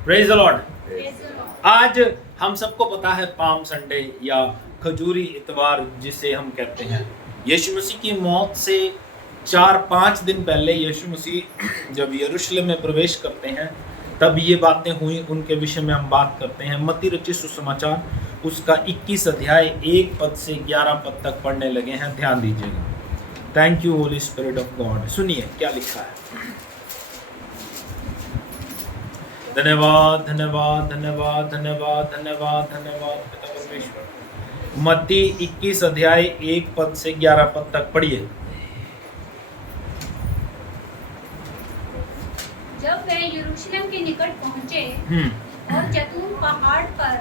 Praise the Lord. आज हम सबको पता है पाम संडे या खजूरी इतवार जिसे हम कहते हैं। यीशु मसीह की मौत से 4-5 दिन पहले यीशु मसीह जब यरूशलेम में प्रवेश करते हैं तब ये बातें हुई, उनके विषय में हम बात करते हैं। मत्ती रचित सुसमाचार उसका 21 अध्याय 1 पद से 11 पद तक पढ़ने लगे हैं, ध्यान दीजिएगा। Thank you Holi spirit of God. सुनिए क्या लिखा है। धन्यवाद धन्यवाद धन्यवाद धन्यवाद धन्यवाद धन्यवाद पिता परमेश्वर। मत्ती 21 अध्याय 1 पद से 11 पद तक पढ़िए। जब वे यरूशलेम के निकट पहुंचे और जैतून पहाड़ पर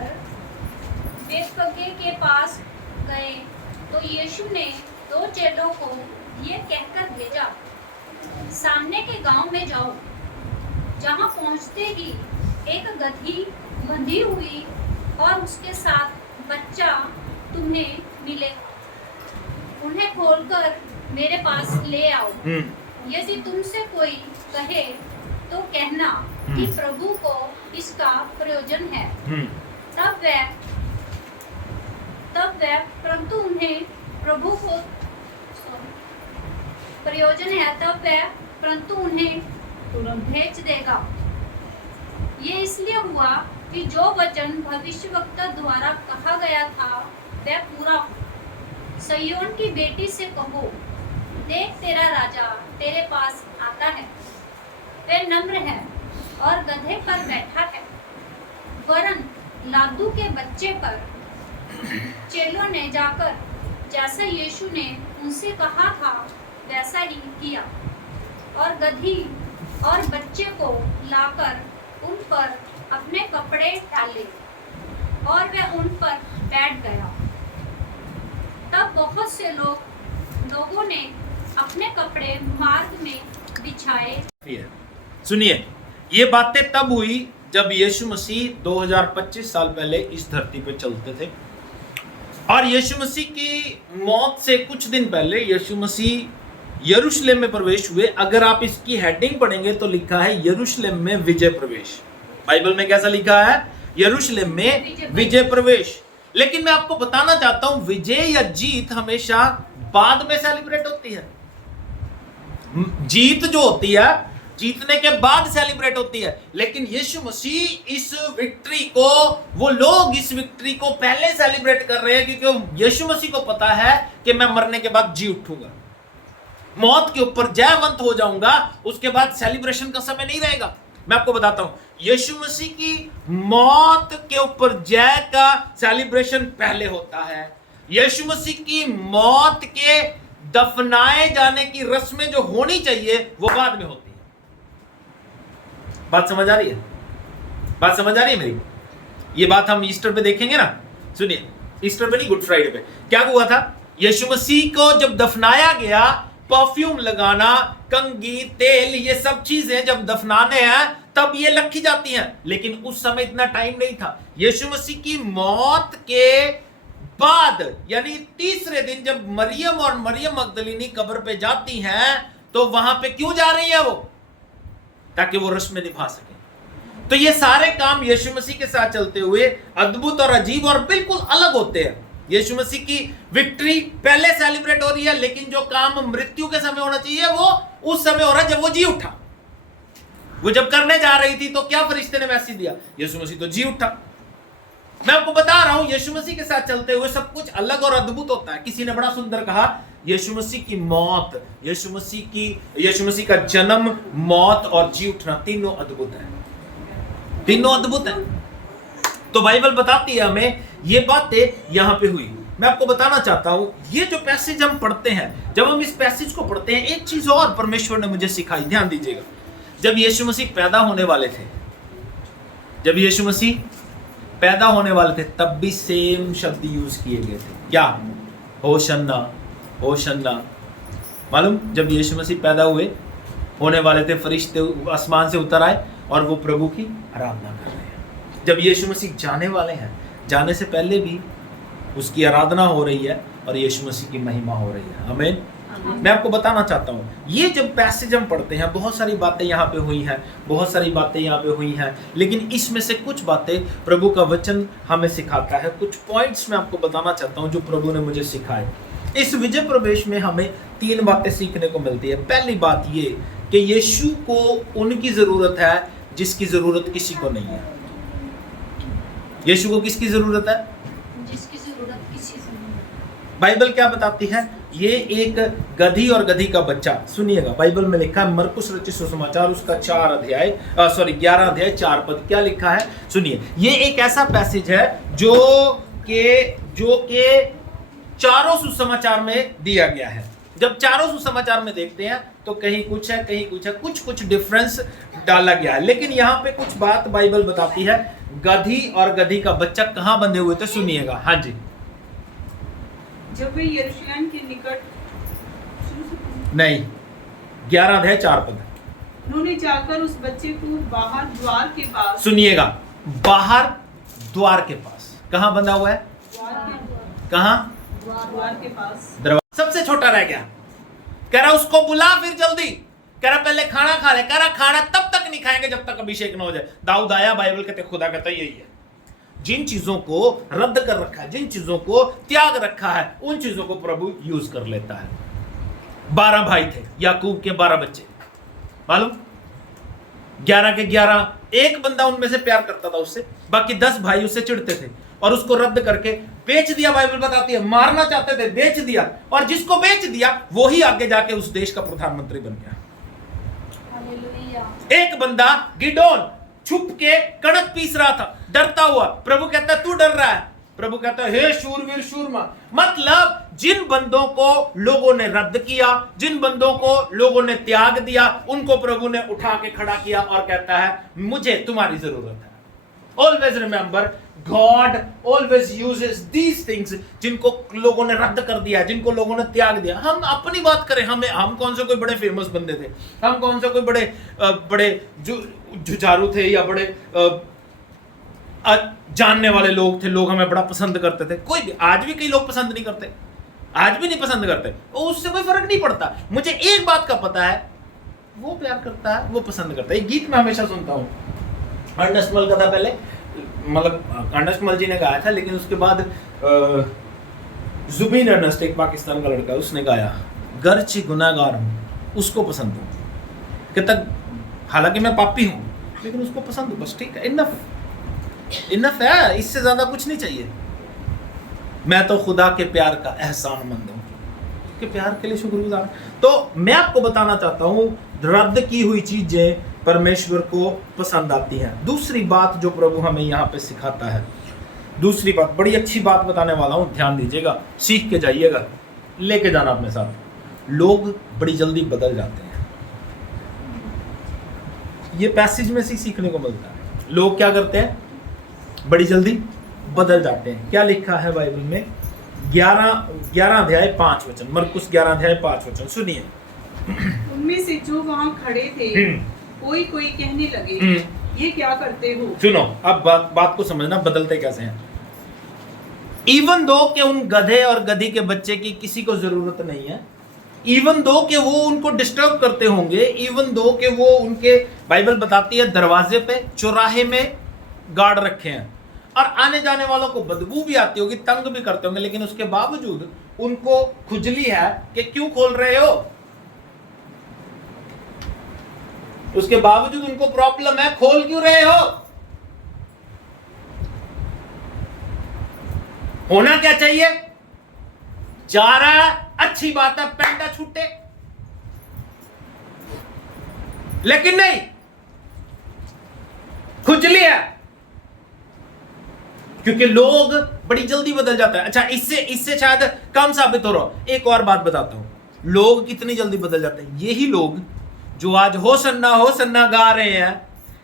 बेतफगे के पास गए तो यीशु ने 2 चेलों को ये कहकर भेजा, सामने के गांव में जाओ। जहां पहुंचते ही एक गधी बंधी हुई और उसके साथ बच्चा तुम्हें मिलेगा। उन्हें खोलकर मेरे पास ले आओ। यदि तुमसे कोई कहे तो कहना कि प्रभु को इसका प्रयोजन है। तब वह परंतु उन्हें प्रभु को प्रयोजन है तब वह परंतु उन्हें तुरंत भेज देगा। ये इसलिए हुआ कि जो वचन भविष्यवक्ता द्वारा कहा गया था वह पूरा हो। सिय्योन की बेटी से कहो, देख तेरा राजा तेरे पास आता है। वह नम्र है और गधे पर बैठा है। वरन लादू के बच्चे पर चेलों ने जाकर जैसा यीशु ने उनसे कहा था वैसा ही किया और गधी और बच्चे को लाकर उन पर अपने कपड़े डाले और वह उन पर बैठ गया। तब बहुत से लोगों ने अपने कपड़े मार्ग में बिछाए। सुनिए, ये बातें तब हुई जब यीशु मसीह 2025 साल पहले इस धरती पे चलते थे और यीशु मसीह की मौत से कुछ दिन पहले यीशु मसीह यरूशलेम में प्रवेश हुए। अगर आप इसकी हेडिंग पढ़ेंगे तो लिखा है यरूशलेम में विजय प्रवेश। बाइबल में कैसा लिखा है? यरूशलेम में विजय प्रवेश। लेकिन मैं आपको बताना चाहता हूं, विजय या जीत हमेशा बाद में सेलिब्रेट होती है। जीत जो होती है जीतने के बाद सेलिब्रेट होती है। लेकिन यीशु मसीह इस विक्ट्री को, वो लोग इस विक्ट्री को पहले सेलिब्रेट कर रहे हैं क्योंकि यीशु मसीह को पता है कि मैं मरने के बाद जी उठूंगा, मौत के ऊपर जयवंत हो जाऊंगा, उसके बाद सेलिब्रेशन का समय नहीं रहेगा। मैं आपको बताता हूं, यीशु मसीह की मौत के ऊपर जय का सेलिब्रेशन पहले होता है। यीशु मसीह की मौत के दफनाए जाने की रस्में जो होनी चाहिए वो बाद में होती है। बात समझ आ रही है? बात समझ आ रही है मेरी? ये बात हम ईस्टर पे देखेंगे ना। सुनिए, ईस्टर पे नहीं, गुड फ्राइडे पे क्या हुआ था? यीशु मसीह को जब दफनाया गया, परफ्यूम लगाना, कंघी, तेल, ये सब चीजें जब दफनाने हैं तब ये रखी जाती हैं। लेकिन उस समय इतना टाइम नहीं था। यीशु मसीह की मौत के बाद यानी तीसरे दिन जब मरियम और मरियम मगदलीनी कब्र पे जाती हैं तो वहां पे क्यों जा रही है वो? ताकि वो रस्में निभा सके। तो ये सारे काम यीशु मसीह के साथ चलते हुए अद्भुत और अजीब और बिल्कुल अलग होते हैं। यीशु मसीह की विक्ट्री पहले सेलिब्रेट हो रही है, लेकिन जो काम मृत्यु के समय होना चाहिए वो उस समय हो रहा है जब वो जी उठा। वो जब करने जा रही थी तो क्या फरिश्ते ने मैसेज दिया? यीशु मसीह तो जी उठा। मैं आपको बता रहा हूं, यीशु मसीह के साथ चलते हुए सब कुछ अलग और अद्भुत होता है। किसी ने बड़ा सुंदर कहा, यीशु मसीह की मौत, यीशु मसीह का जन्म, मौत और जी उठना तीनों अद्भुत है। तीनों अद्भुत है। तो बाइबल बताती है हमें ये बातें यहां पे हुई। मैं आपको बताना चाहता हूं, ये जो पैसेज हम पढ़ते हैं, जब हम इस पैसेज को पढ़ते हैं, एक चीज और परमेश्वर ने मुझे सिखाई, ध्यान दीजिएगा। जब यीशु मसीह पैदा होने वाले थे, जब यीशु मसीह पैदा होने वाले थे तब भी सेम शब्द यूज किए गए थे। क्या? होशन्ना, होशन्ना। मालूम, जब यीशु मसीह पैदा होने वाले थे, फरिश्ते आसमान से उतर आए और वो प्रभु की आराधना कर रहे हैं। जब यीशु मसीह जाने वाले हैं, जाने से पहले भी उसकी आराधना हो रही है और यीशु मसीह की महिमा हो रही है। आमीन। मैं आपको बताना चाहता हूँ, ये जब पैसेज हम पढ़ते हैं, बहुत सारी बातें यहाँ पे हुई हैं, बहुत सारी बातें यहाँ पे हुई हैं, लेकिन इसमें से कुछ बातें प्रभु का वचन हमें सिखाता है। कुछ पॉइंट्स मैं आपको बताना चाहता हूँ जो प्रभु ने मुझे सिखाए। इस विजय प्रवेश में हमें 3 बातें सीखने को मिलती है। पहली बात ये कि यीशु को उनकी जरूरत है जिसकी जरूरत किसी को नहीं है। यीशु को किसकी जरूरत है? जिसकी जरूरत किसी को नहीं। बाइबल क्या बताती है? ये एक गधी और गधी का बच्चा, सुनिएगा, बाइबल में लिखा है मरकुस रचित सुसमाचार उसका 11 अध्याय 4 पद। क्या लिखा है सुनिए। ये एक ऐसा पैसेज है जो के चारों सुसमाचार में दिया गया है। जब चारों सुसमाचार में देखते हैं तो कहीं कुछ है, कहीं कुछ है, कुछ डिफरेंस डाला गया है, लेकिन यहाँ पे कुछ बात बाइबल बताती है। गधी और गधी का बच्चा कहाँ बंधे हुए थे? सुनिएगा। हाँ जी। जब वे यरूशलेम के निकट नहीं, 11 अध्याय 4 पद। उन्होंने जाकर उस बच्चे को बाहर द्वार के पास, सुनिएगा, बाहर द्वार के पास। कहाँ बंधा हुआ है? कहाँ? द्वार के पास। दरवाजा। सबसे छोटा रह गया। कह रहा उसको बुला फिर जल्दी। कह रहा पहले खाना खा ले। कह रहा खाना तब तक नहीं खाएंगे जब तक अभिषेक न हो जाए। दाऊद आया, बाइबल कहते खुदा कहता यही है। जिन चीजों को रद्द कर रखा है, जिन चीजों को त्याग रखा है, उन चीजों को प्रभु यूज कर लेता है। 12 भाई थे, याकूब के 12 बच्चे, मालूम? 11 के 11, एक बंदा उनमें से प्यार करता था उससे, बाकी 10 भाई उससे चिढ़ते थे और उसको रद्द करके बेच दिया। बाइबल बताती है मारना चाहते थे, बेच दिया, और जिसको बेच दिया वो ही आगे जाके उस देश का प्रधानमंत्री बन गया। हालेलुया। एक बंदा गिडोन छुप के कणक पीस रहा था, डरता हुआ। प्रभु कहता है तू डर रहा है? प्रभु कहता है हे शूरवीर शूरमा। मतलब जिन बंदों को लोगों ने रद्द किया, जिन बंदों को लोगों ने त्याग दिया, उनको प्रभु ने उठा के खड़ा किया और कहता है मुझे तुम्हारी जरूरत है। Always remember, God always uses these things। जिनको लोगों ने रद्द कर दिया, जिनको लोगों ने त्याग दिया। हम अपनी बात करें, हम कौन से कोई बड़े फेमस बंदे थे? हम कौन से कोई बड़े जुझारू थे या बड़े जानने वाले लोग थे? लोग हमें बड़ा पसंद करते थे। कोई भी, आज भी कई लोग पसंद नहीं करते, आज भी नहीं पसंद करते, उससे कोई फर्क नहीं पड़ता। मुझे एक बात का पता है, वो प्यार करता है, वो पसंद करता है। एक गीत मैं हमेशा सुनता हूँ, अर्नेस्ट मल का था पहले, मतलब अर्नेस्ट मल जी ने गाया था, लेकिन उसके बाद जुबीन अर्नेस्ट, एक पाकिस्तान का लड़का, उसने गाया गर्ची गुनाहगार हूँ उसको पसंद हूँ। कहता हालांकि मैं पापी हूँ लेकिन उसको पसंद हूँ, बस ठीक है, इनफ है, इससे ज्यादा कुछ नहीं चाहिए। मैं तो खुदा के प्यार का एहसानमंद हूँ, के प्यार के लिए शुक्रगुजार। तो मैं आपको बताना चाहता हूँ रद्द की हुई चीजें परमेश्वर को पसंद आती हैं। दूसरी बात जो प्रभु हमें यहाँ पे सिखाता है, दूसरी बात, बड़ी अच्छी बात बताने वाला हूँ, ध्यान दीजिएगा, सीख के जाइएगा, लेके जाना अपने साथ। लोग बड़ी जल्दी बदल जाते हैं। ये पैसेज में से सीखने को मिलता है। लोग क्या करते हैं? बड़ी जल्दी बदल जाते हैं। क्या लिखा है बाइबल में? 11 अध्याय 5 वचन, मरकुस 11 अध्याय 5 वचन सुनिए। उनमें से जो वहां खड़े थे कोई कहने लगे ये क्या करते हो? सुनो, अब बात को समझना, बदलते कैसे हैं। इवन दो कि उन गधे और गधी के बच्चे की किसी को जरूरत नहीं है, इवन दो कि वो उनको डिस्टर्ब करते होंगे, इवन दो कि वो उनके, बाइबल बताती है दरवाजे पे, चौराहे में गार्ड रखे हैं और आने जाने वालों को बदबू भी आती होगी, तंग भी करते होंगे, लेकिन उसके बावजूद उनको खुजली है कि क्यों खोल रहे हो। उसके बावजूद उनको प्रॉब्लम है, खोल क्यों रहे हो। होना क्या चाहिए? जा रहा है, अच्छी बात है, पेंटा छूटे, लेकिन नहीं, खुजली है, क्योंकि लोग बड़ी जल्दी बदल जाता है। अच्छा, इससे शायद कम साबित हो रहा। एक और बात बताता हूं, लोग कितनी जल्दी बदल जाते हैं। यही लोग जो आज होसन्ना गा रहे हैं,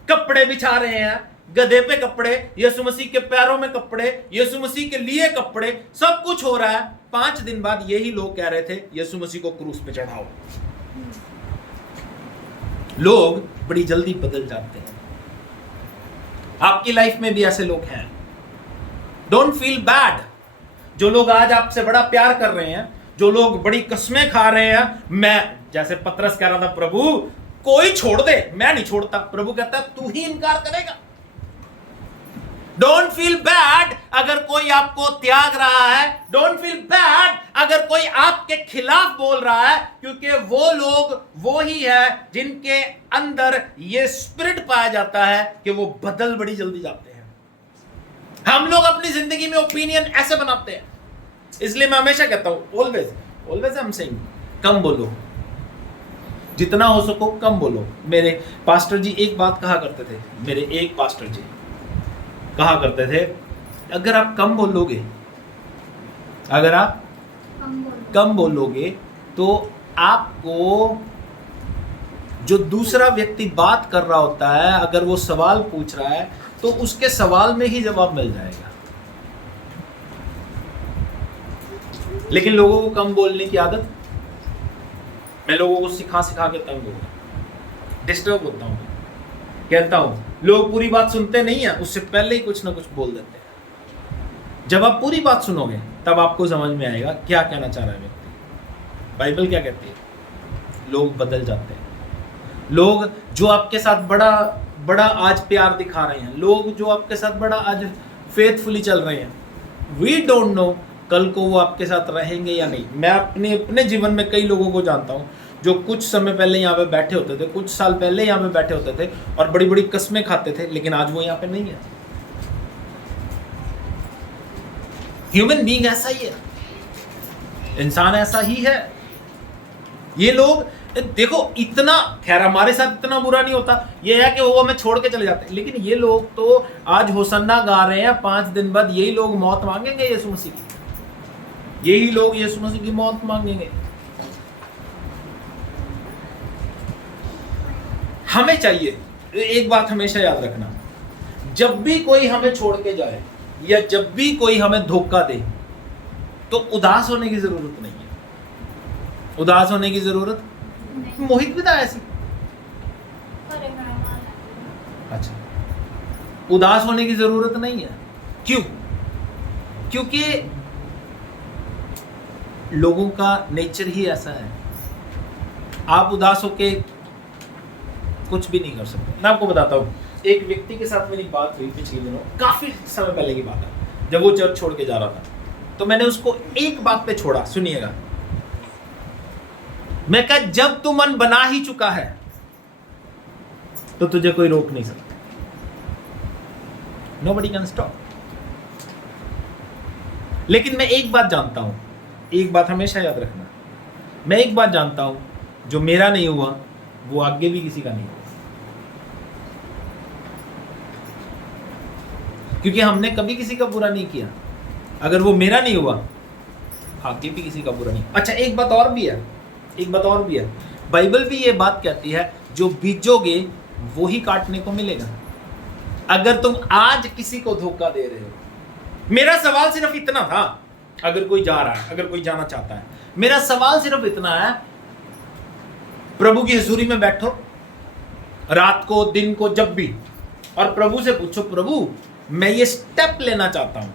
कपड़े बिछा रहे हैं, गधे पे कपड़े, यीशु मसीह के पैरों में कपड़े, यीशु मसीह के लिए कपड़े, सब कुछ हो रहा है। 5 दिन बाद यही लोग कह रहे थे यीशु मसीह को क्रूस पे चढ़ाओ। लोग बड़ी जल्दी बदल जाते हैं। आपकी लाइफ में भी ऐसे लोग हैं। Don't feel bad. जो लोग आज आपसे बड़ा प्यार कर रहे हैं, जो लोग बड़ी कसमें खा रहे हैं, मैं जैसे पतरस कह रहा था, प्रभु कोई छोड़ दे, मैं नहीं छोड़ता। प्रभु कहता है तू ही इनकार करेगा। डोंट फील बैड अगर कोई आपको त्याग रहा है, डोंट फील बैड अगर कोई आपके खिलाफ बोल रहा है, क्योंकि वो लोग वो ही है जिनके अंदर ये स्पिरिट पाया जाता है कि वो बदल बड़ी जल्दी जाते हैं। हम लोग अपनी जिंदगी में ओपिनियन ऐसे बनाते हैं, इसलिए मैं हमेशा कहता हूं, ऑलवेज आई एम सेइंग, कम बोलो, जितना हो सको कम बोलो। मेरे पास्टर जी एक बात कहा करते थे, मेरे एक पास्टर जी कहा करते थे, अगर आप कम बोलोगे, अगर आप कम बोलोगे तो आपको जो दूसरा व्यक्ति बात कर रहा होता है, अगर वो सवाल पूछ रहा है तो उसके सवाल में ही जवाब मिल जाएगा। लेकिन लोगों को कम बोलने की आदत, मैं लोगों को सिखा के तंग होता, डिस्टर्ब होता हूं, कहता हूं लोग पूरी बात सुनते नहीं है, उससे पहले ही कुछ ना कुछ बोल देते हैं। जब आप पूरी बात सुनोगे तब आपको समझ में आएगा क्या कहना चाह रहा है व्यक्ति। बाइबल क्या कहती है? लोग बदल जाते हैं। लोग जो आपके साथ बड़ा आज प्यार दिखा रहे हैं, लोग जो आपके साथ बड़ा आज फेथफुली चल रहे हैं, वी डोंट नो कल को वो आपके साथ रहेंगे या नहीं। मैं अपने जीवन में कई लोगों को जानता हूं जो कुछ समय पहले यहाँ पे बैठे होते थे, कुछ साल पहले यहाँ पे बैठे होते थे और बड़ी बड़ी कस्में खाते थे, लेकिन आज वो यहाँ पे नहीं है। ह्यूमन बीइंग ऐसा ही है, इंसान ऐसा ही है। ये लोग देखो, इतना खैर हमारे साथ इतना बुरा नहीं होता, ये है कि वो हमें छोड़ के चले जाते हैं, लेकिन ये लोग तो आज होसन्ना गा रहे हैं, 5 दिन बाद यही लोग मौत मांगेंगे यीशु मसीह की, यही लोग यीशु मसीह की मौत मांगेंगे। हमें चाहिए एक बात हमेशा याद रखना, जब भी कोई हमें छोड़ के जाए या जब भी कोई हमें धोखा दे तो उदास होने की जरूरत नहीं है। उदास होने की जरूरत नहीं। मोहित भी था ऐसी। अच्छा, उदास होने की जरूरत नहीं है। क्यों? क्योंकि लोगों का नेचर ही ऐसा है। आप उदास होके कुछ भी नहीं कर सकते। मैं आपको बताता हूँ, एक व्यक्ति के साथ मेरी बात हुई पिछले दिनों, काफी समय पहले की बात है, जब वो चर्च छोड़ के जा रहा था, तो मैंने उसको एक बात पे छोड़ा, सुनिएगा। मैं कहा, जब तू मन बना ही चुका है तो तुझे कोई रोक नहीं सकता। Nobody can stop। लेकिन मैं एक बात जानता हूं, एक बात हमेशा याद रखना, मैं एक बात जानता हूं, जो मेरा नहीं हुआ वो आगे भी किसी का नहीं हुआ, क्योंकि हमने कभी किसी का बुरा नहीं किया। अगर वो मेरा नहीं हुआ, आगे भी किसी का बुरा नहीं। अच्छा, एक बात और भी है, बाइबल भी ये बात कहती है, जो बीजोगे वो ही काटने को मिलेगा। अगर तुम आज किसी को धोखा दे रहे हो, मेरा सवाल सिर्फ इतना था, अगर कोई जा रहा है, अगर कोई जाना चाहता है, मेरा सवाल सिर्फ इतना है, प्रभु की हजूरी में बैठो रात को, दिन को, जब भी, और प्रभु से पूछो, प्रभु मैं ये स्टेप लेना चाहता हूं,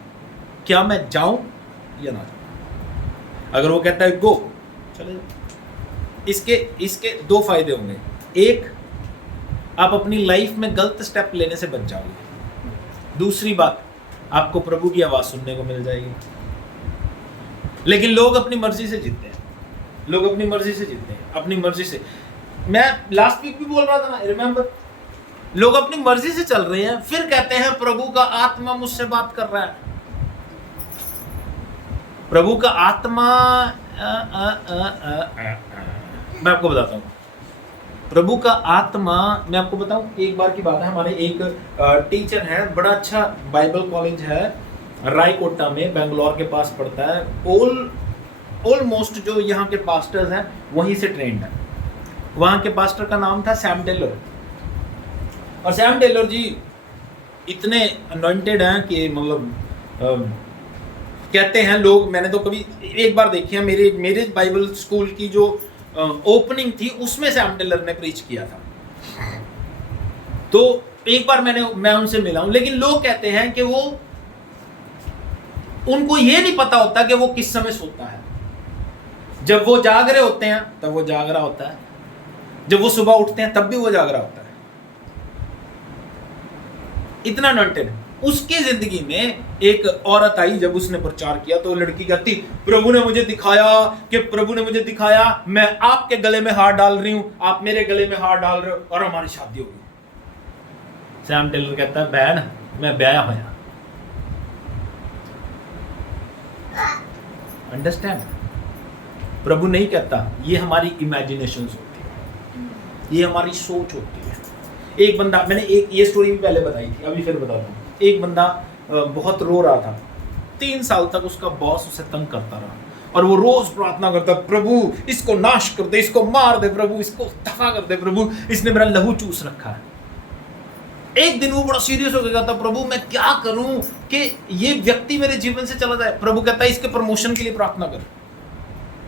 क्या मैं जाऊं या ना जाऊं? अगर वो कहता है गो, चले जाओ। इसके 2 फायदे होंगे। एक, आप अपनी लाइफ में गलत स्टेप लेने से बच जाओगे। दूसरी बात, आपको प्रभु की आवाज सुनने को मिल जाएगी। लेकिन लोग अपनी मर्जी से जीतते हैं, अपनी मर्जी से। मैं लास्ट वीक भी बोल रहा था ना, रिमेंबर, लोग अपनी मर्जी से चल रहे हैं, फिर कहते हैं प्रभु का आत्मा मुझसे बात कर रहा है। प्रभु का आत्मा मैं आपको बताता हूं, प्रभु का आत्मा, मैं आपको बताऊं, एक बार की बात है, हमारे एक टीचर है, बड़ा अच्छा बाइबल कॉलेज है रायकोटा में, बेंगलोर के पास पड़ता है। ऑलमोस्ट जो यहाँ के पास्टर्स हैं वहीं से ट्रेंड है। वहाँ के पास्टर का नाम था सैम टेलर, और सैम टेलर जी इतने अनॉइंटेड हैं कि मतलब कहते हैं लोग, मैंने तो कभी एक बार देखी है, मेरे बाइबल स्कूल की जो ओपनिंग थी उसमें सैम टेलर ने प्रीच किया था, तो एक बार मैं उनसे मिला हूं। लेकिन लोग कहते हैं कि वो, उनको ये नहीं पता होता कि वो किस समय सोता है। जब वो जाग रहे होते हैं तब वो जाग रहा होता है, जब वो सुबह उठते हैं तब भी वो जाग रहा होता है। इतना अनॉइंटेड। उसकी जिंदगी में एक औरत आई, जब उसने प्रचार किया तो लड़की कहती, प्रभु ने मुझे दिखाया मैं आपके गले में हाथ डाल रही हूं, आप मेरे गले में हाथ डाल रहे हो और हमारी शादी हो गई। सैम टेलर कहता है, बहन मैं ब्याह होया। अंडरस्टैंड? प्रभु नहीं कहता, ये हमारी इमेजिनेशन होती है, ये हमारी सोच होती है। एक बंदा, मैंने एक ये स्टोरी भी पहले बताई थी, अभी फिर बताता हूँ। एक बंदा बहुत रो रहा था, 3 साल तक उसका बॉस उसे तंग करता रहा और वो रोज प्रार्थना करता, प्रभु इसको नाश कर दे, इसको मार दे प्रभु, इसको दफा कर दे प्रभु, इसने मेरा लहू चूस रखा है। एक दिन वो बड़ा सीरियस हो गया था, प्रभु मैं क्या करूं कि ये व्यक्ति मेरे जीवन से चला जाए। प्रभु कहता है, इसके प्रमोशन के लिए प्रार्थना कर।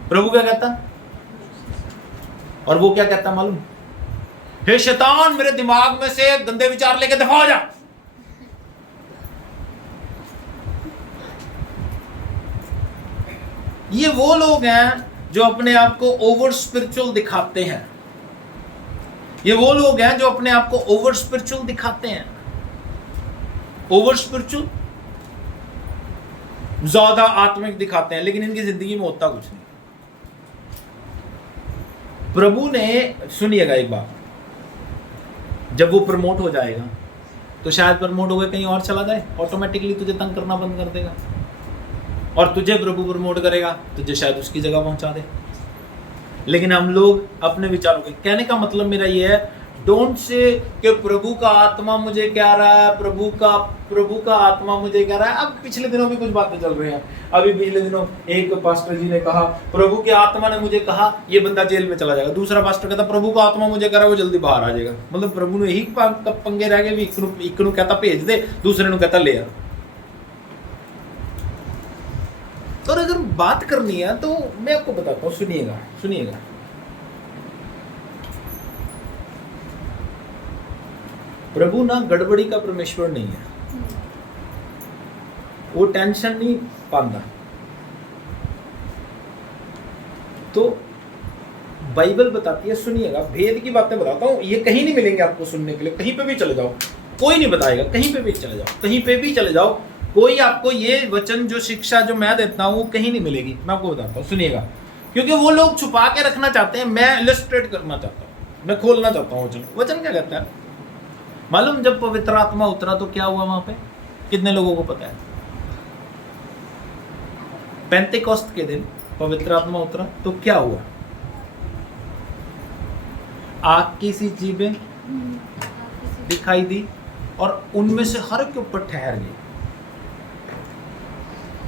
प्रभु क्या कहता, और वो क्या कहता मालूम, हे शैतान मेरे दिमाग में से गंदे विचार लेके दफा हो जा। ये वो लोग हैं जो अपने आप को ओवर स्पिरिचुअल दिखाते हैं। ये वो लोग हैं जो अपने आप को ओवर स्पिरिचुअल दिखाते हैं। ओवर स्पिरिचुअल, ज्यादा आत्मिक दिखाते हैं, लेकिन इनकी जिंदगी में होता कुछ नहीं। प्रभु ने, सुनिएगा एक बात, जब वो प्रमोट हो जाएगा तो शायद प्रमोट हो गए कहीं और चला जाए, ऑटोमेटिकली तुझे तंग करना बंद कर देगा, और तुझे प्रभु प्रमोट करेगा, तुझे शायद उसकी जगह पहुंचा दे। लेकिन हम लोग अपने विचारों के, कहने का मतलब मेरा ये है, डोंट से कि प्रभु का आत्मा मुझे कह रहा है, प्रभु का आत्मा मुझे कह रहा है। अब पिछले दिनों भी कुछ बातें चल रही हैं। अभी पिछले दिनों एक पास्टर जी ने कहा, प्रभु के आत्मा ने मुझे कहा ये बंदा जेल में चला जाएगा। दूसरा पास्टर कहता, प्रभु का आत्मा मुझे कह रहा है वो जल्दी बाहर आ जाएगा। मतलब प्रभु ने यही पंगे रह गए, एक नू कहता भेज दे, दूसरे नू कहता ले आ। और अगर बात करनी है तो मैं आपको बताता हूं, सुनिएगा। प्रभु ना गड़बड़ी का परमेश्वर नहीं है, वो टेंशन नहीं पाता। तो बाइबल बताती है, सुनिएगा, भेद की बातें बताता हूं, ये कहीं नहीं मिलेंगे आपको सुनने के लिए। कहीं पे भी चले जाओ, कोई नहीं बताएगा, कहीं पे भी चले जाओ, कोई आपको ये वचन जो शिक्षा जो मैं देता हूं कहीं नहीं मिलेगी। मैं आपको बताता हूं, सुनिएगा, क्योंकि वो लोग छुपा के रखना चाहते हैं, मैं इलस्ट्रेट करना चाहता हूं, मैं खोलना चाहता हूं। वचन क्या कहता है मालूम? जब पवित्र आत्मा उतरा तो क्या हुआ वहां पे, कितने लोगों को पता है? पेंतेकोस्त के दिन पवित्र आत्मा उतरा तो क्या हुआ? आग की सी जीभें दिखाई दी और उनमें से हर के ऊपर ठहर गई,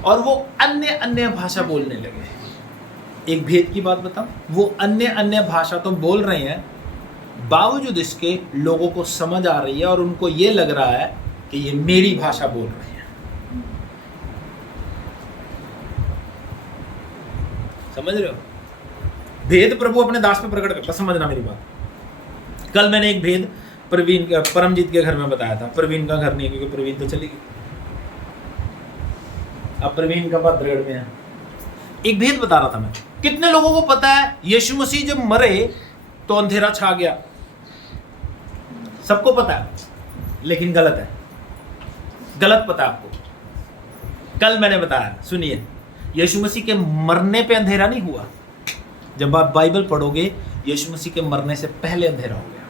और वो अन्य भाषा बोलने लगे। एक भेद की बात बताऊं, वो अन्य भाषा तो बोल रहे हैं, बावजूद इसके लोगों को समझ आ रही है और उनको ये लग रहा है कि ये मेरी भाषा बोल रहे हैं। समझ रहे हो? भेद प्रभु अपने दास पे प्रकट करता, समझना मेरी बात। कल मैंने एक भेद परमजीत के घर में बताया था। प्रवीण का घर नहीं है क्योंकि प्रवीण तो चली गई, अब प्रवीण का भद्रगढ़ में है। एक भेद बता रहा था मैं। कितने लोगों को पता है यीशु मसीह जब मरे तो अंधेरा छा गया? सबको पता है, लेकिन गलत है, गलत पता है आपको। कल मैंने बताया, सुनिए, यीशु मसीह के मरने पे अंधेरा नहीं हुआ। जब आप बाइबल पढ़ोगे, यीशु मसीह के मरने से पहले अंधेरा हो गया।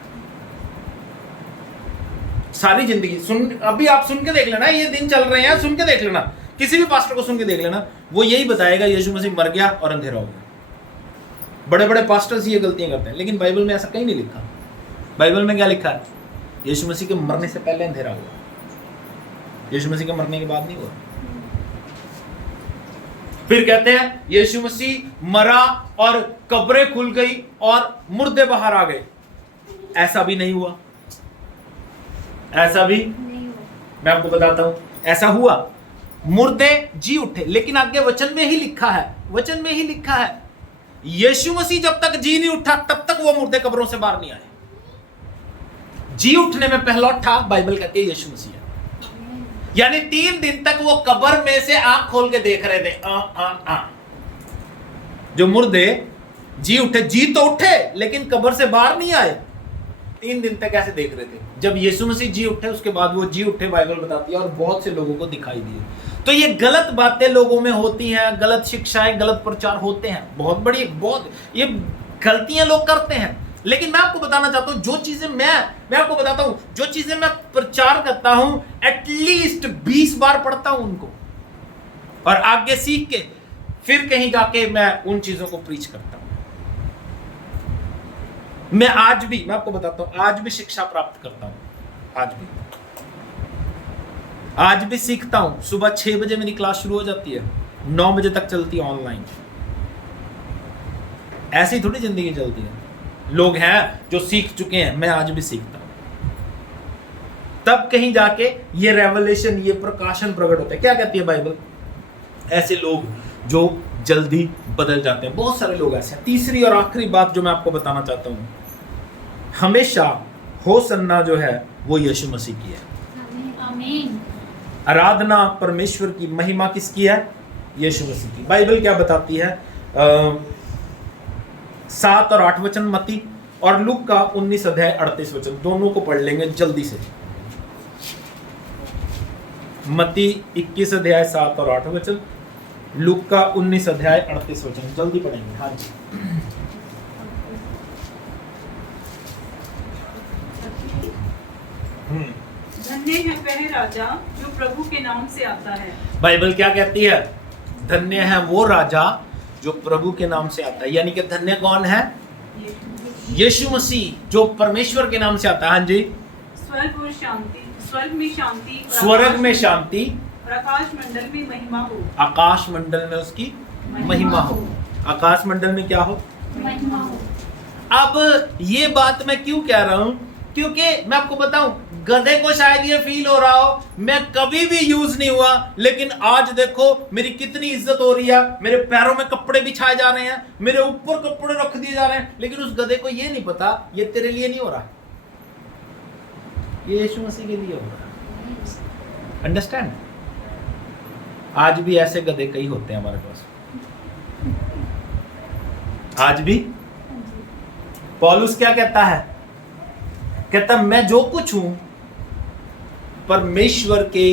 सारी जिंदगी सुन, अभी आप सुन के देख लेना, ये दिन चल रहे हैं, सुन के देख लेना, किसी भी पास्टर को सुन के देख लेना, वो यही बताएगा यीशु मसीह मर गया और अंधेरा हो गया। बड़े बड़े पास्टर्स ये गलतियां करते हैं, लेकिन बाइबल में ऐसा कहीं नहीं लिखा। बाइबल में क्या लिखा है? यीशु मसीह के मरने से पहले अंधेरा हुआ, यीशु मसीह के मरने के बाद नहीं हुआ। फिर कहते हैं यीशु मसीह मरा और कब्रें खुल गई और मुर्दे बाहर आ गए। ऐसा भी नहीं हुआ, ऐसा भी नहीं हुआ। मैं आपको बताता हूं, ऐसा हुआ, मुर्दे जी उठे, लेकिन आगे वचन में ही लिखा है, यीशु मसीह जब तक जी नहीं उठा तब तक वो मुर्दे कब्रों से बाहर नहीं आए। जी उठने में पहला था बाइबल कहती है यीशु मसीह, यानी 3 दिन तक वो कब्र में से आंख खोल के देख रहे थे। जो मुर्दे जी तो उठे लेकिन कब्र से बाहर नहीं आए, 3 दिन तक ऐसे देख रहे थे। जब यीशु मसीह जी उठे उसके बाद वो जी उठे, बाइबल बताती है, और बहुत से लोगों को दिखाई दिए। तो ये गलत बातें लोगों में होती हैं, गलत शिक्षाएं, गलत प्रचार होते हैं, बहुत बड़ी, बहुत ये गलतियां लोग करते हैं। लेकिन मैं आपको बताना चाहता हूं, जो चीजें मैं आपको बताता हूं, जो चीजें मैं प्रचार करता हूं, एटलीस्ट 20 बार पढ़ता हूं उनको, और आगे सीख के फिर कहीं जाके मैं उन चीजों को प्रीच करता हूं। मैं आज भी, मैं आपको बताता हूं, आज भी शिक्षा प्राप्त करता हूं, आज भी सीखता हूं। सुबह 6 बजे मेरी क्लास शुरू हो जाती है, 9 बजे तक चलती है ऑनलाइन। ऐसी थोड़ी जिंदगी चलती है। लोग हैं जो सीख चुके हैं, मैं आज भी सीखता हूं। तब कहीं जाके ये रेवलेशन, ये प्रकाशन प्रकट होता है। क्या कहती है बाइबल? ऐसे लोग जो जल्दी बदल जाते हैं, बहुत सारे लोग ऐसे हैं। तीसरी और आखिरी बात जो मैं आपको बताना चाहता हूं, हमेशा होसन्ना जो है वो यीशु मसीह की है। आमीन। आराधना परमेश्वर की, महिमा किसकी है? यीशु मसीह की। बाइबल क्या बताती है? 7 और 8 वचन मत्ती, और लूक का 19 अध्याय 38 वचन, दोनों को पढ़ लेंगे जल्दी से। मत्ती 21 अध्याय 7 और 8 वचन, लूक का 19 अध्याय 38 वचन, जल्दी पढ़ेंगे। हाँ जी। धन्य है वह राजा जो प्रभु के नाम से आता है। बाइबल क्या कहती है? धन्य है वो राजा जो प्रभु के नाम से आता है। यानी कि धन्य कौन है? यीशु मसीह, जो परमेश्वर के नाम से आता है। हाँ जी। स्वर्ग और शांति, स्वर्ग में शांति, स्वर्ग में शांति, और आकाश मंडल में महिमा हो। आकाश मंडल में उसकी महिमा हो। आकाश मंडल में क्या हो? महिमा हो। अब ये बात मैं क्यों कह रहा हूं? क्योंकि मैं आपको बताऊं, गधे को शायद ये फील हो रहा हो, मैं कभी भी यूज नहीं हुआ, लेकिन आज देखो मेरी कितनी इज्जत हो रही है, मेरे पैरों में कपड़े बिछाए जा रहे हैं, मेरे ऊपर कपड़े रख दिए जा रहे हैं, लेकिन उस गधे को ये नहीं पता ये तेरे लिए नहीं हो रहा, ये यीशु मसीह के लिए हो रहा। अंडरस्टैंड? आज भी ऐसे गधे कई होते हैं हमारे पास, आज भी। पौलुस क्या कहता है? कहता मैं जो कुछ हूं परमेश्वर के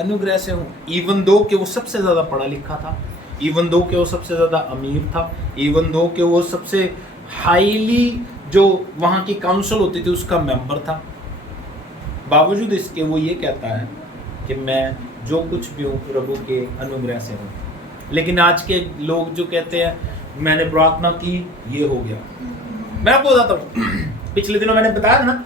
अनुग्रह से हूं। इवन दो कि वो सबसे ज्यादा पढ़ा लिखा था, इवन दो कि वो सबसे ज्यादा अमीर था, इवन दो कि वो सबसे हाईली जो वहां की काउंसिल होती थी उसका मेंबर था, बावजूद इसके वो ये कहता है कि मैं जो कुछ भी हूं प्रभु के अनुग्रह से हूं। लेकिन आज के लोग जो कहते हैं मैंने प्रार्थना की ये हो गया। मैं आपको बताता हूं, पिछले दिनों मैंने बताया ना,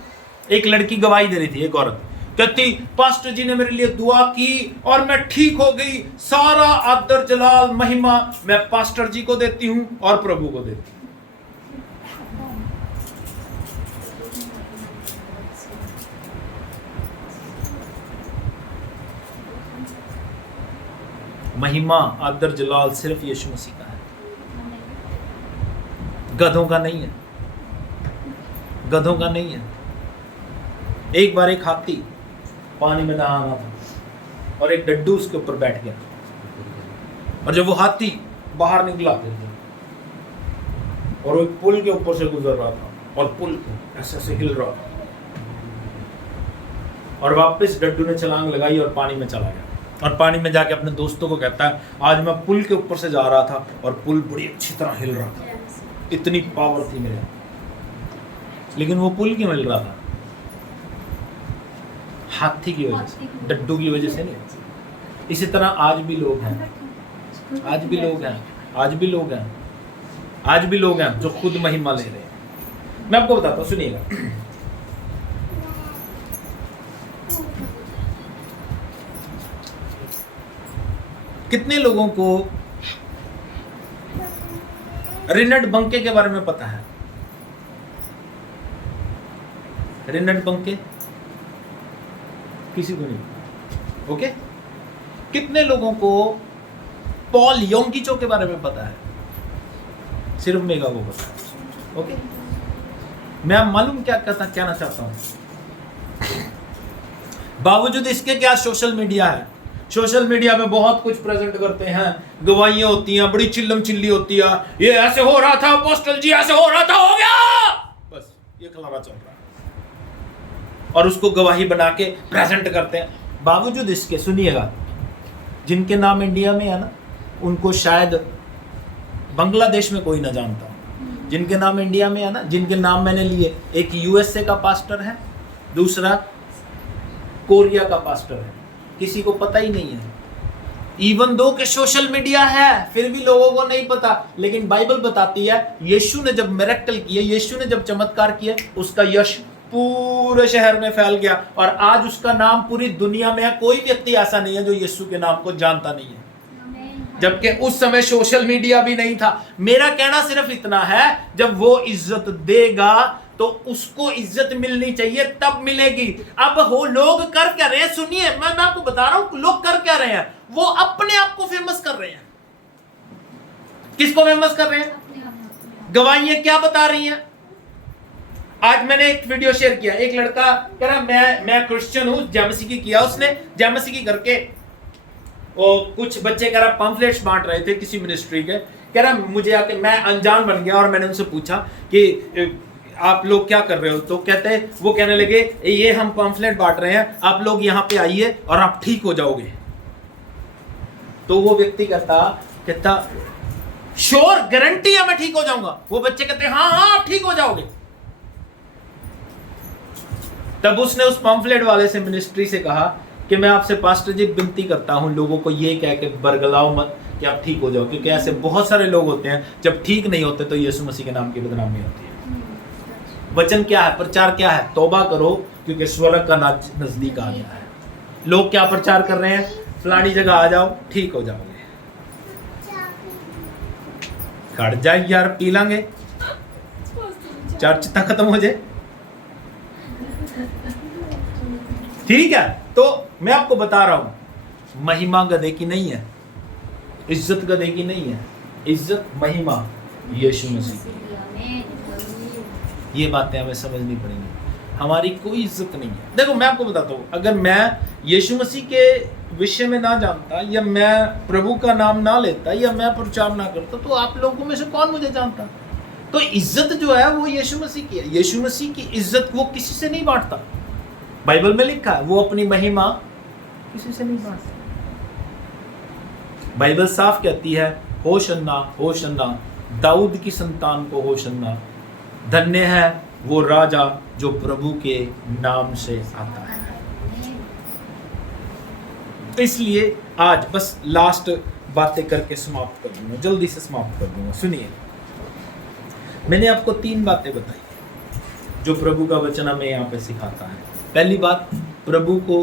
एक लड़की गवाही दे रही थी, एक औरत कहती पास्टर जी ने मेरे लिए दुआ की और मैं ठीक हो गई, सारा आदर जलाल महिमा मैं पास्टर जी को देती हूं और प्रभु को देती हूं। महिमा आदर जलाल सिर्फ यीशु मसीह का है, गधों का नहीं है, गधों का नहीं है। एक बार एक हाथी पानी में नहाना था और एक डड्डू उसके ऊपर बैठ गया, और जब वो हाथी बाहर निकला और वो एक पुल के ऊपर से गुजर रहा था और पुल ऐसे ऐसे हिल रहा था, और वापस डड्डू ने छलांग लगाई और पानी में चला गया, और पानी में जाके अपने दोस्तों को कहता है आज मैं पुल के ऊपर से जा रहा था और पुल बड़ी अच्छी तरह हिल रहा था, इतनी पावर थी मेरे। लेकिन वो पुल क्यों मिल रहा था? हाथी की वजह से, डड्डू की वजह से नहीं। इसी तरह आज भी लोग हैं, आज भी लोग हैं, आज भी लोग हैं, आज भी लोग हैं जो खुद महिमा ले रहे हैं। मैं आपको बताता हूं, सुनिएगा। कितने लोगों को रिनड बंके के बारे में पता है? रिनड बंके किसी को नहीं। ओके, कितने लोगों को पॉल योंगिचो के बारे में पता है? सिर्फ मेगा को पता है। ओके, मैं मालूम क्या कहना चाहता हूं, बावजूद इसके क्या सोशल मीडिया है, सोशल मीडिया में बहुत कुछ प्रेजेंट करते हैं, गवाहियां होती हैं, बड़ी चिल्लम चिल्ली होती है, ये ऐसे हो रहा था अपोस्टल जी, ऐसे हो रहा था, हो गया, बस ये खलारा चल रहा है और उसको गवाही बना के प्रेजेंट करते हैं। बावजूद इसके सुनिएगा, जिनके नाम इंडिया में है ना, उनको शायद बांग्लादेश में कोई ना जानता। जिनके नाम इंडिया में है ना, जिनके नाम मैंने लिए, एक यूएसए का पास्टर है, दूसरा कोरिया का पास्टर है, किसी को पता ही नहीं है। इवन दो के सोशल मीडिया है फिर भी लोगों को नहीं पता, लेकिन बाइबल बताती है यीशु ने जब मिरेकल किए, यीशु ने जब चमत्कार किए, उसका यश पूरे शहर में फैल गया और आज उसका नाम पूरी दुनिया में है। कोई व्यक्ति ऐसा नहीं है जो यीशु के नाम को जानता नहीं है, जबकि उस समय सोशल मीडिया भी नहीं था। मेरा कहना सिर्फ इतना है, जब वो इज्जत देगा तो उसको इज्जत मिलनी चाहिए, तब मिलेगी। अब हो लोग कर क्या रहे हैं, सुनिए, मैं आपको बता रहा हूं लोग कर क्या रहे हैं, वो अपने आप को फेमस कर रहे हैं। किसको फेमस कर रहे हैं? गवाहियां क्या बता रही हैं? आज मैंने एक वीडियो शेयर किया, एक लड़का कह रहा मैं क्रिश्चियन हूं, जय मसीह की किया उसने, जय मसीह की करके वो कुछ बच्चे कह रहा पंफलेट्स बांट रहे थे किसी मिनिस्ट्री के, कह रहा मुझे आके, मैं अनजान बन गया और मैंने उनसे पूछा कि आप लोग क्या कर रहे हो, तो कहते, वो कहने लगे ये हम पंफलेट बांट रहे हैं, आप लोग यहाँ पे आइए और आप ठीक हो जाओगे। तो वो व्यक्ति कहता श्योर, गारंटी है मैं ठीक हो जाऊंगा। वो बच्चे कहते हाँ हाँ आप ठीक हो जाओगे। तब उसने उस पंफलेट वाले से, मिनिस्ट्री से कहा कि मैं आपसे पास्टर जी विनती करता हूं, लोगों को ये कह के बरगलाओ मत कि आप ठीक हो जाओ, क्योंकि ऐसे बहुत सारे लोग होते हैं जब ठीक नहीं होते तो यीशु मसीह के नाम की बदनामी होती है। वचन क्या है, प्रचार क्या है? तौबा करो क्योंकि स्वर्ग का नजदीक आ गया है। लोग क्या प्रचार कर रहे हैं? फलानी जगह आ जाओ ठीक हो जाओगे। खड़ जाए यार, पी लांगे, चर्च तक खत्म हो जाए, ठीक है। तो मैं आपको बता रहा हूं, महिमा गधे की नहीं है, इज्जत गधे की नहीं है, इज्जत महिमा यीशु मसीह की। ये बातें हमें समझनी पड़ेंगी। हमारी कोई इज्जत नहीं है। देखो मैं आपको बताता हूँ, अगर मैं यीशु मसीह के विषय में ना जानता, या मैं प्रभु का नाम ना लेता, या मैं प्रचार ना करता, तो आप लोगों में से कौन मुझे जानता? तो इज्जत जो है वो यीशु मसीह की है। यीशु मसीह की इज्जत वो किसी से नहीं बांटता। बाइबल में लिखा है वो अपनी महिमा किसी से नहीं बांटता। बाइबल साफ कहती है होशन्ना होशन्ना, दाऊद की संतान को होशन्ना, धन्य है वो राजा जो प्रभु के नाम से आता है। तो इसलिए आज बस लास्ट बातें करके समाप्त कर दूंगा, जल्दी से समाप्त कर दूंगा। सुनिए, मैंने आपको 3 बातें बताई जो प्रभु का वचन हमें यहाँ पे सिखाता है। पहली बात, प्रभु को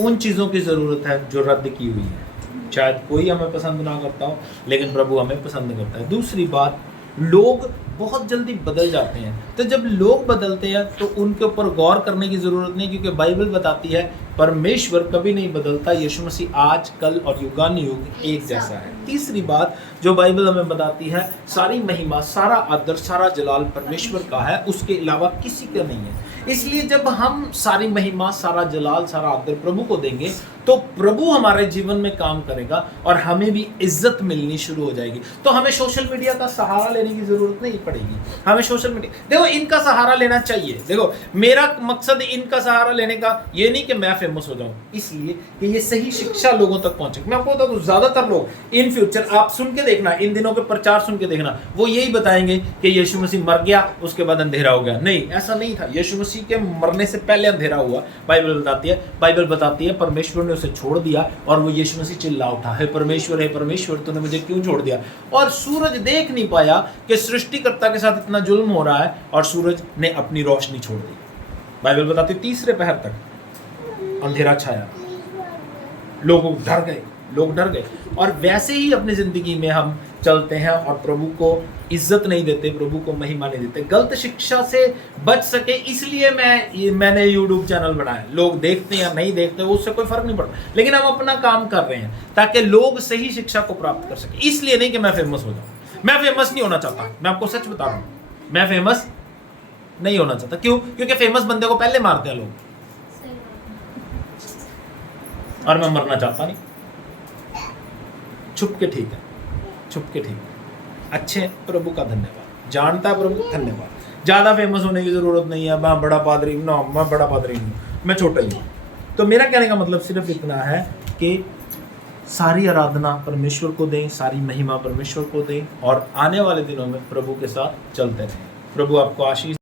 उन चीज़ों की ज़रूरत है जो रद्द की हुई है। शायद कोई हमें पसंद ना करता हो, लेकिन प्रभु हमें पसंद करता है। दूसरी बात, लोग बहुत जल्दी बदल जाते हैं। तो जब लोग बदलते हैं तो उनके ऊपर गौर करने की ज़रूरत नहीं, क्योंकि बाइबल बताती है परमेश्वर कभी नहीं बदलता। यीशु मसीह आज, कल और युगानुयुग एक जैसा है। तीसरी बात जो बाइबल हमें बताती है, सारी महिमा, सारा आदर, सारा जलाल परमेश्वर का है, उसके अलावा किसी का नहीं है। इसलिए जब हम सारी महिमा, सारा जलाल, सारा आदर प्रभु को देंगे तो प्रभु हमारे जीवन में काम करेगा और हमें भी इज्जत मिलनी शुरू हो जाएगी। तो हमें सोशल मीडिया का सहारा लेने की जरूरत नहीं पड़ेगी। हमें सोशल मीडिया, देखो इनका सहारा लेना चाहिए। देखो मेरा मकसद इनका सहारा लेने का ये नहीं कि मैं फेमस हो जाऊं, इसलिए कि ये सही शिक्षा लोगों तक पहुंचे। मैं आपको बता दूं, ज्यादातर लोग इन फ्यूचर, आप सुन के देखना, इन दिनों के प्रचार सुन के देखना, वो यही बताएंगे कि यीशु मसीह मर गया उसके बाद अंधेरा हो गया। नहीं, ऐसा नहीं था। यीशु मसीह के मरने से पहले अंधेरा हुआ। बाइबल बताती है परमेश्वर ने उसे छोड़ दिया और वो यीशु मसीह चिल्ला उठा, हे परमेश्वर तूने मुझे क्यों छोड़ दिया। और सूरज देख नहीं पाया कि सृष्टिकर्ता के साथ इतना जुल्म हो रहा है, और सूरज ने अपनी रोशनी छोड़ दी। बाइबल बताती है तीसरे पहर तक अंधेरा छाया, लोग डर गए। और वैसे ही अपनी जिंदगी में हम चलते हैं और प्रभु को इज्जत नहीं देते, प्रभु को महिमा नहीं देते। गलत शिक्षा से बच सके इसलिए मैंने YouTube चैनल बनाया। लोग देखते हैं या नहीं देखते उससे कोई फर्क नहीं पड़ता, लेकिन हम अपना काम कर रहे हैं ताकि लोग सही शिक्षा को प्राप्त कर सके। इसलिए नहीं कि मैं फेमस हो जाऊं। मैं फेमस नहीं होना चाहता, मैं आपको सच बता रहा हूं, मैं फेमस नहीं होना चाहता। क्यों? क्योंकि फेमस बंदे को पहले मारते हैं लोग। और मैं मरना चाहता नहीं। छुप के ठीक है, छुप के ठीक है। अच्छे प्रभु का धन्यवाद, जानता है प्रभु, धन्यवाद। ज़्यादा फेमस होने की ज़रूरत नहीं है, मैं बड़ा पादरी ना, मैं बड़ा पादरी हूँ, मैं छोटा ही हूँ। तो मेरा कहने का मतलब सिर्फ इतना है कि सारी आराधना परमेश्वर को दें, सारी महिमा परमेश्वर को दें और आने वाले दिनों में प्रभु के साथ चलते रहें। प्रभु आपको आशीष